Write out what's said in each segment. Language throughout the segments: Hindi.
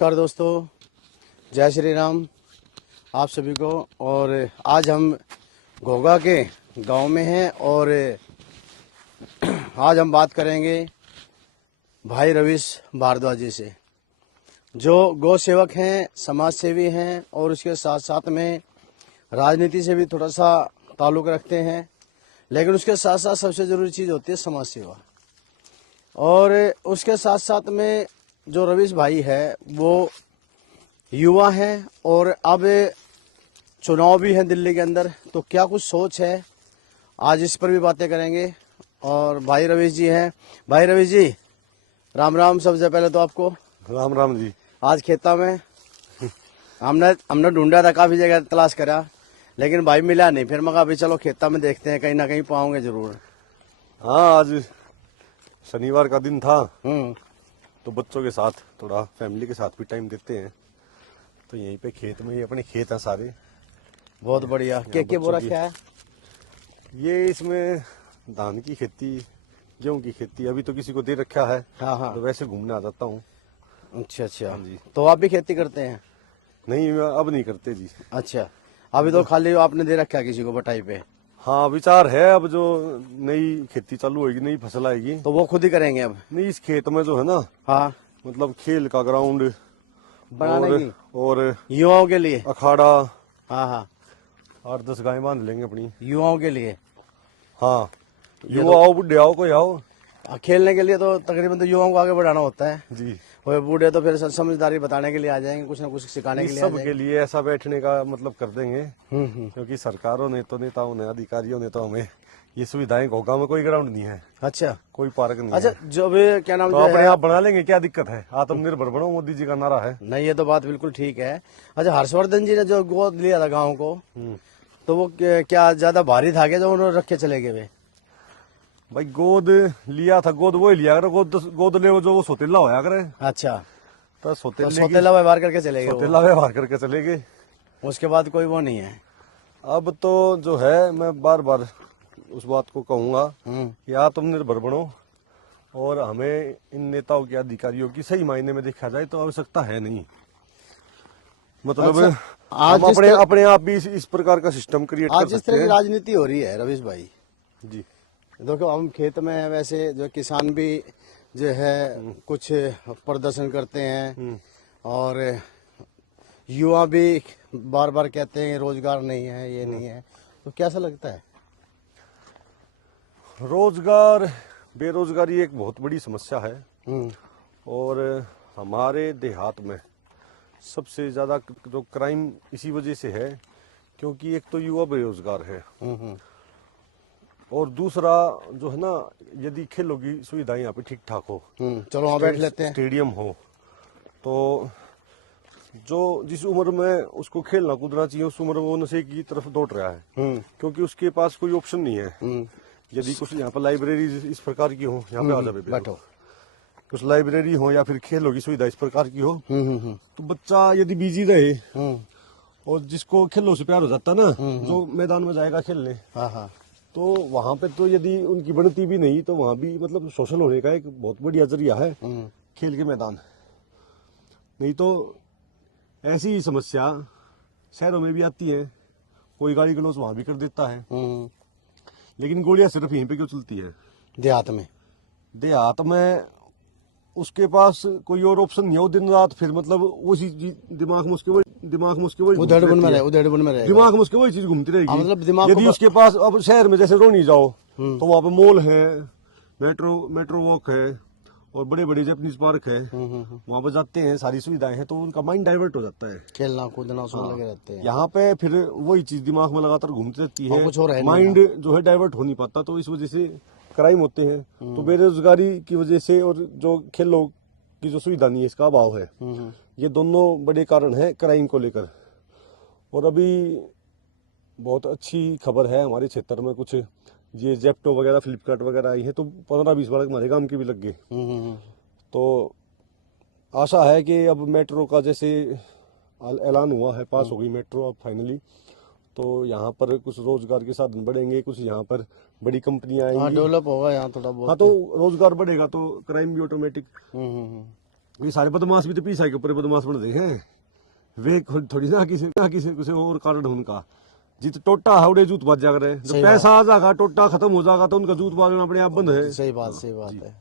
नमस्कार दोस्तों, जय श्री राम आप सभी को। और आज हम घोघा के गांव में हैं और आज हम बात करेंगे भाई रवीश भारद्वाज जी से, जो गौ सेवक हैं, समाज सेवी हैं और उसके साथ साथ में राजनीति से भी थोड़ा सा ताल्लुक़ रखते हैं। लेकिन उसके साथ साथ सबसे ज़रूरी चीज़ होती है समाज सेवा। और उसके साथ साथ में जो रवीश भाई है वो युवा हैं और अब चुनाव भी हैं दिल्ली के अंदर, तो क्या कुछ सोच है, आज इस पर भी बातें करेंगे। और भाई रवीश जी हैं। भाई रवीश जी, राम राम। सबसे पहले तो आपको राम राम जी। आज खेता में हमने ढूंढा था, काफ़ी जगह तलाश करा, लेकिन भाई मिला नहीं। फिर मैं कहा अभी चलो खेता में देखते हैं, कहीं ना कहीं पाओगे जरूर। हाँ, आज शनिवार का दिन था तो बच्चों के साथ थोड़ा फैमिली के साथ भी टाइम देते हैं, तो यहीं पे खेत में ही अपने खेत हैं सारे। बहुत बढ़िया। क्या बोरा क्या है? ये इसमें धान की खेती, गेहूं की खेती अभी तो किसी को दे रखा है। हाँ। तो वैसे घूमने आ जाता हूँ। अच्छा। हाँ जी। तो आप भी खेती करते हैं? नहीं, अब नहीं करते जी। अच्छा, अभी तो खाली आपने दे रखा है किसी को बटाई पे? हाँ, विचार है अब जो नई खेती चालू होगी, नई फसल आएगी तो वो खुद ही करेंगे अब? नहीं, इस खेत में जो है ना, हाँ, मतलब खेल का ग्राउंड बनाने की और युवाओं के लिए। अखाड़ा। हाँ, 8-10 गायें बांध लेंगे अपनी। युवाओं के लिए। हाँ, युवा आओ, बुढ़े आओ, कोई आओ। खेलने के लिए तो तकरीबन तो युवाओं को आगे बढ़ाना होता है जी। और बूढ़े तो फिर समझदारी बताने के लिए आ जाएंगे, कुछ ना कुछ सिखाने के लिए आ सब के जाएंगे। लिए ऐसा बैठने का मतलब कर देंगे, हम्म। क्योंकि सरकारों ने तो, नेताओं ने, अधिकारियों ने तो हमें ये सुविधाएं, घोघा में कोई ग्राउंड नहीं है, अच्छा कोई पार्क नहीं अच्छा। है, जो भी क्या नाम तो जो अपने है, आप बना लेंगे। क्या दिक्कत है? आत्मनिर्भर बनो, मोदी जी का नारा है। नहीं ये तो बात बिल्कुल ठीक है। अच्छा, हर्षवर्धन जी ने जो गोद लिया था गाँव को, तो वो क्या ज्यादा भारी था क्या जो उन्होंने रख के चले गए वे? भाई गोद लिया था, गोद वो ही लिया करे, गोद ले वो जो वो सोतेला होया करे। अच्छा, तो तो सोतेले की सौतेला व्यवहार करके चले गए वो। सोतेला व्यवहार करके चले गए। उसके बाद कोई वो नहीं है। अब तो जो है, मैं बार बार उस बात को कहूंगा कि आत्मनिर्भर बनो, और हमें इन नेताओं के, अधिकारियों की सही मायने में देखा जाए तो आवश्यकता है नहीं। मतलब अच्छा, हम अपने आप भी इस प्रकार का सिस्टम क्रिएट कर आज जिस सकते तरह की हैं। राजनीति हो रही है रवीश भाई, जी। देखो हम खेत में हैं, वैसे जो किसान भी जो है कुछ प्रदर्शन करते हैं और युवा भी बार बार कहते हैं रोजगार नहीं है, ये नहीं है, तो कैसा लगता है? रोजगार, बेरोजगारी एक बहुत बड़ी समस्या है, हम्म। और हमारे देहात में सबसे ज्यादा जो क्राइम इसी वजह से है, क्योंकि एक तो युवा बेरोजगार है, और दूसरा जो है ना, यदि खेलों की सुविधाएं यहाँ पे ठीक ठाक हो, चलो वहाँ बैठ लेते हैं। स्टेडियम हो, तो जो जिस उम्र में उसको खेलना कूदना चाहिए, उस उम्र में वो नशे की तरफ दौड़ रहा है, क्योंकि उसके पास कोई ऑप्शन नहीं है। यदि कुछ यहाँ पर लाइब्रेरी इस प्रकार की हो, यहाँ पे आ जाए बैठो, कुछ लाइब्रेरी हो या फिर खेलों की सुविधा इस प्रकार की हो, तो बच्चा यदि बिजी रहे, और जिसको खेलों से प्यार हो जाता ना, जो मैदान में जाएगा खेलने, हाँ, तो वहां पे तो यदि उनकी बनती भी नहीं, तो वहां भी मतलब सोशल होने का एक बहुत बढ़िया जरिया है खेल के मैदान। नहीं तो ऐसी ही समस्या शहरों में भी आती है, कोई गाली गलौज वहां भी कर देता है, लेकिन गोलियां सिर्फ यहीं पे क्यों चलती है? देहात में उसके पास कोई और ऑप्शन नहीं है, वो दिन रात फिर मतलब उसी दिमाग में उसके वही उधेड़बुन में रहेगा। दिमाग में उसके वही चीज घूमती रहेगी। मतलब दिमाग यदि उसके पास, अब शहर में जैसे रोनी जाओ तो वहां पे मॉल है, मेट्रो वॉक है, और बड़े बड़े जापानीज पार्क है, वहां पर जाते हैं, सारी सुविधाएं हैं, तो उनका माइंड डाइवर्ट हो जाता है, खेलना कूदना उसमें लगे रहते हैं। यहाँ पे फिर वही चीज दिमाग में लगातार घूमती रहती है, कुछ और है नहीं माइंड जो है डाइवर्ट हो नहीं पाता, तो इस वजह से क्राइम होते हैं। तो बेरोजगारी की वजह से, और जो खेलों की जो सुविधा नहीं है, इसका अभाव है, ये दोनों बड़े कारण हैं क्राइम को लेकर। और अभी बहुत अच्छी खबर है, हमारे क्षेत्र में कुछ ये जेप्टो वगैरह, फ्लिपकार्ट वगैरह आई है, तो 15-20 बार हमारे गांव के भी लग गए। तो आशा है कि अब मेट्रो का जैसे ऐलान हुआ है, पास हो गई मेट्रो अब फाइनली, तो यहाँ पर कुछ रोजगार के साधन बढ़ेंगे, कुछ यहाँ पर बड़ी कंपनियां आएंगी, डेवलप होगा यहाँ थोड़ा बहुत। हाँ, तो रोजगार बढ़ेगा तो क्राइम भी ऑटोमेटिक ये सारे बदमाश भी तो पीसा के ऊपर बदमाश बन रहे हैं, वे थोड़ी ना किसी और कारण है उनका। जित टोटा हावड़े जूत बाज जा रहे, जब पैसा आ जाएगा टोटा खत्म हो जाएगा तो उनका जूत बाजना अपने आप बंद है। सही बात है।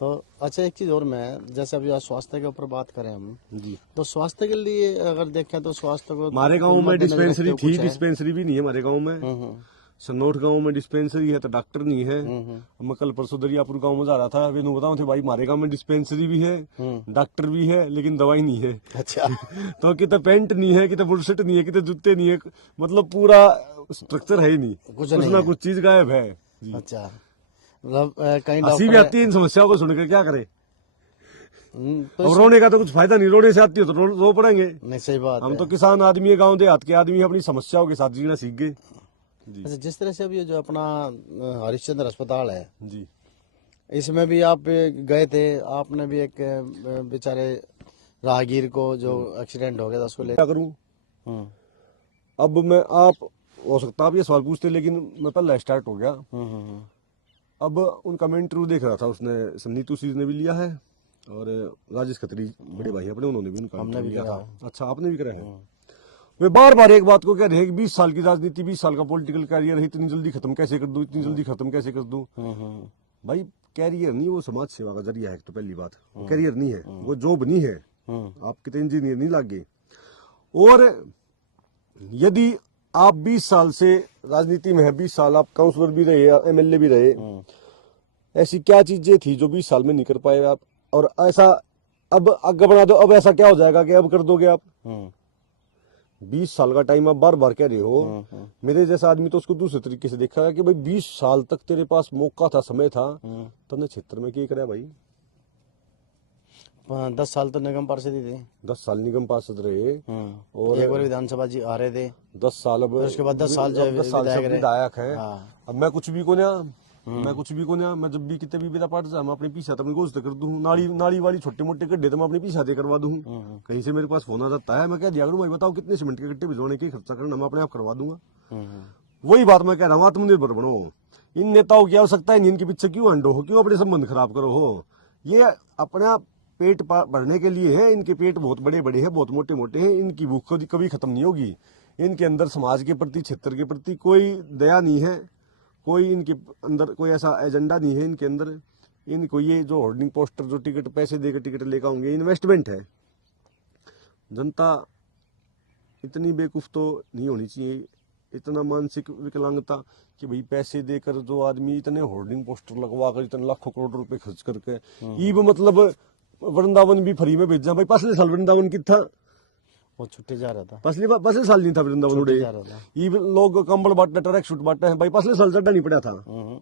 तो अच्छा, एक चीज और, मैं जैसे अभी आज स्वास्थ्य के ऊपर बात करें हम जी, तो स्वास्थ्य के लिए अगर देखें तो स्वास्थ्य को हमारे गांव में डिस्पेंसरी थी, डिस्पेंसरी भी नहीं है हमारे गांव में। सन्नौठ गांव में डिस्पेंसरी है तो डॉक्टर नहीं है। मैं कल परसों दरियापुर गांव में जा रहा था, वे बताऊं थे भाई हमारे गांव में डिस्पेंसरी भी है, डॉक्टर भी है, लेकिन दवाई नहीं है। अच्छा। तो कितना पेंट नहीं है, कितना बुलशट नहीं है, कितना जूते नहीं है, मतलब पूरा स्ट्रक्चर है ही नहीं, कुछ ना कुछ चीज गायब है। अच्छा, मतलब कहीं हंसी भी आती है इन समस्याओं को सुनकर, क्या करे। तो अब रोने का तो कुछ फायदा नहीं, रोने से आती हो तो रो पड़ेंगे। नहीं, सही बात हम है। तो किसान आदमी है, गांव देहात के आदमी अपनी समस्याओं के साथ जीना सीख गए। अच्छा, जिस तरह से अभी जो अपना हरिश्चंद्र अस्पताल है जी, इसमें भी आप गए थे, आपने भी एक बेचारे राहगीर को जो एक्सीडेंट हो गया था उसको ले क्या करूं। अब मैं आप हो सकता आप ये सवाल पूछते, लेकिन मैं पहला स्टार्ट हो गया। अब उनका मैं इंटरव्यू देख रहा था, उसने नीतू सीज ने भी लिया है और राजेश खत्री बड़े भाई अपने, उन्होंने भी उनका इंटरव्यू लिया था। अच्छा, आपने भी करा है। वे बार बार एक बात को कह रहे हैं कि 20 साल की राजनीति, 20 साल का पॉलिटिकल कैरियर है, इतनी जल्दी खत्म कैसे कर दूं, इतनी जल्दी खत्म कैसे कर दूं। भाई कैरियर नहीं, वो समाज सेवा का जरिया है। तो पहली बात, कैरियर नहीं है, वो जॉब नहीं है। आप कितने इंजीनियर नहीं लागे। और यदि आप 20 साल से राजनीति में है, 20 साल आप काउंसलर भी रहे, एमएलए भी रहे, ऐसी क्या चीजें थी जो 20 साल में नहीं कर पाए आप, और ऐसा अब आगे बढ़ा दो, अब ऐसा क्या हो जाएगा कि अब कर दोगे आप। 20 साल का टाइम आप बार बार कह रहे हो। मेरे जैसा आदमी तो उसको दूसरे तरीके से देखा है कि भाई 20 साल तक तेरे पास मौका था, समय था, तुमने क्षेत्र में क्या करा भाई। 10 साल तो निगम पार्षद ही थे। 10 साल निगम पार्षद रहे और एक बार विधानसभा जी आ रहे थे। 10 साल, अब उसके बाद 10 साल विधायक है। अब मैं कुछ भी को ना, मैं जब भी कितने भी बेटा पाट जा, मैं अपने पीछे अपनी गोश्त कर दूं, नाली वाली छोटे मोटे गड्ढे तो मैं अपने पीछे दे करवा दूं। कहीं से मेरे पास फोन आ जाता है, मैं क्या दिया करूं भाई, बताओ कितने सीमेंट के गड्ढे भिजवाने के खर्चा करना, मैं अपने आप करवा दूंगा। वही बात मैं कह रहा हूँ, आत्मनिर्भर बनो। इन नेताओं की आवश्यकता है, इनके पीछे क्यों अंडो हो, क्यों अपने संबंध खराब करो हो। ये अपना पेट भरने के लिए है, इनके पेट बहुत बड़े बड़े हैं, बहुत मोटे मोटे हैं, इनकी भूख कभी खत्म नहीं होगी। इनके अंदर समाज के प्रति, क्षेत्र के प्रति कोई दया नहीं है, कोई इनके अंदर कोई ऐसा एजेंडा नहीं है इनके अंदर। इनको ये जो होर्डिंग पोस्टर, जो टिकट पैसे देकर टिकट लेकर होंगे, इन्वेस्टमेंट है। जनता इतनी बेवकूफ तो नहीं होनी चाहिए, इतना मानसिक विकलांगता कि भाई पैसे देकर जो आदमी इतने होर्डिंग पोस्टर लगवा कर इतने लाखों करोड़ रुपए खर्च करके ईब मतलब वृंदावन भी फ्री में भेजा। भाई पिछले साल वृंदावन कितना वो छुट्टी जा रहा था, पिछले साल नहीं था वृंदावन उड़े, ईब लोग कंबल बांटे, ट्रैक सूट बांटे हैं। भाई पिछले साल चढ़ा नहीं पड़ा था।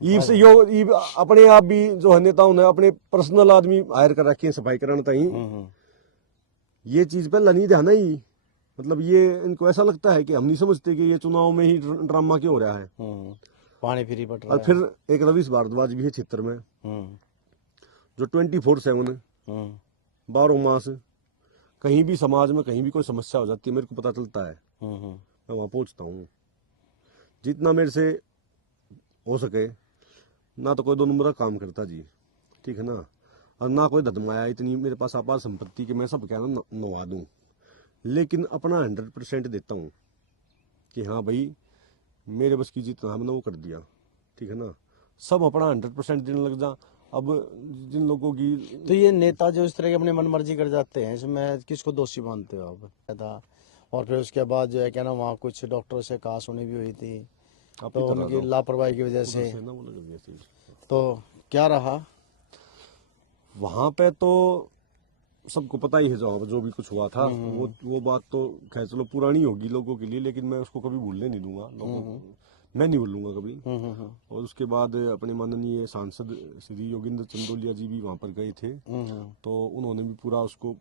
ईब से यो ईब अपने आप भी जो है नेताओं ने अपने पर्सनल आदमी हायर कर रखे हैं सफाई कराने ताई। ये चीज पहला नहीं ध्यान ही, मतलब ये इनको ऐसा लगता है कि हम नहीं समझते कि ये चुनाव में ही ड्रामा क्यों हो रहा है। पानी फ्री पट रहा और फिर एक रवीश भारद्वाज भी है क्षेत्र में, जो 24/7 12 मास कहीं भी समाज में कहीं भी कोई समस्या हो जाती है, मेरे को पता चलता है, मैं वहां पहुंचता हूँ। जितना मेरे से हो सके, ना तो कोई 2 नंबर का काम करता जी, ठीक है ना, और ना कोई धदमाया इतनी मेरे पास आपात संपत्ति कि मैं सब क्या नवा दूं, लेकिन अपना 100% देता हूँ कि हाँ भाई मेरे बस की जितना हमने वो कर दिया, ठीक है ना। सब अपना 100% देने लग जा। अब जिन लोगों की, तो ये नेता जो इस तरह की अपनी मनमर्जी कर जाते हैं, इसमें किसको दोषी मानते हो आप? और फिर उसके बाद जो है क्या ना, वहाँ कुछ डॉक्टरों से कहा सुनी भी हुई थी, तो उनकी लापरवाही की वजह से तो क्या रहा वहां पे, तो सबको पता ही है जो भी कुछ हुआ था। वो बात तो खैर चलो पुरानी होगी लोगों के लिए, लेकिन मैं उसको कभी भूलने नहीं दूंगा, मैं नहीं भूलूंगा कभी। और उसके बाद अपने माननीय सांसद श्री योगेंद्र चंदोलिया जी भी वहां पर गए थे, तो उन्होंने भी पूरा उसको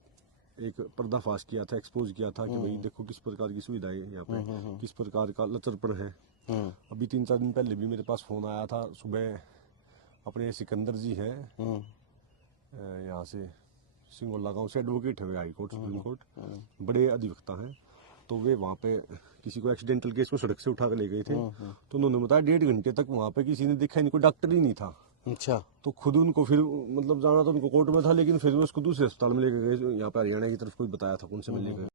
एक पर्दाफाश किया था, एक्सपोज किया था कि भाई देखो किस प्रकार की सुविधाएं यहाँ पे, किस प्रकार का लचरपन है। अभी 3-4 दिन पहले भी मेरे पास फोन आया था सुबह, अपने सिकंदर जी हैं यहाँ से सिंगोला गांव से, एडवोकेट है हाई कोर्ट सुप्रीम कोर्ट, बड़े अधिवक्ता हैं। तो वे वहाँ पे किसी को एक्सीडेंटल केस में सड़क से उठा कर ले गए थे, तो उन्होंने बताया 1.5 घंटे तक वहाँ पे किसी ने देखा नहीं, कोई डॉक्टर ही नहीं था। अच्छा। तो खुद उनको फिर मतलब जाना तो उनको कोर्ट में था, लेकिन फिर उसको दूसरे अस्पताल में लेके गए, यहाँ पे हरियाणा की तरफ कोई बताया था, उनसे मिलने गए।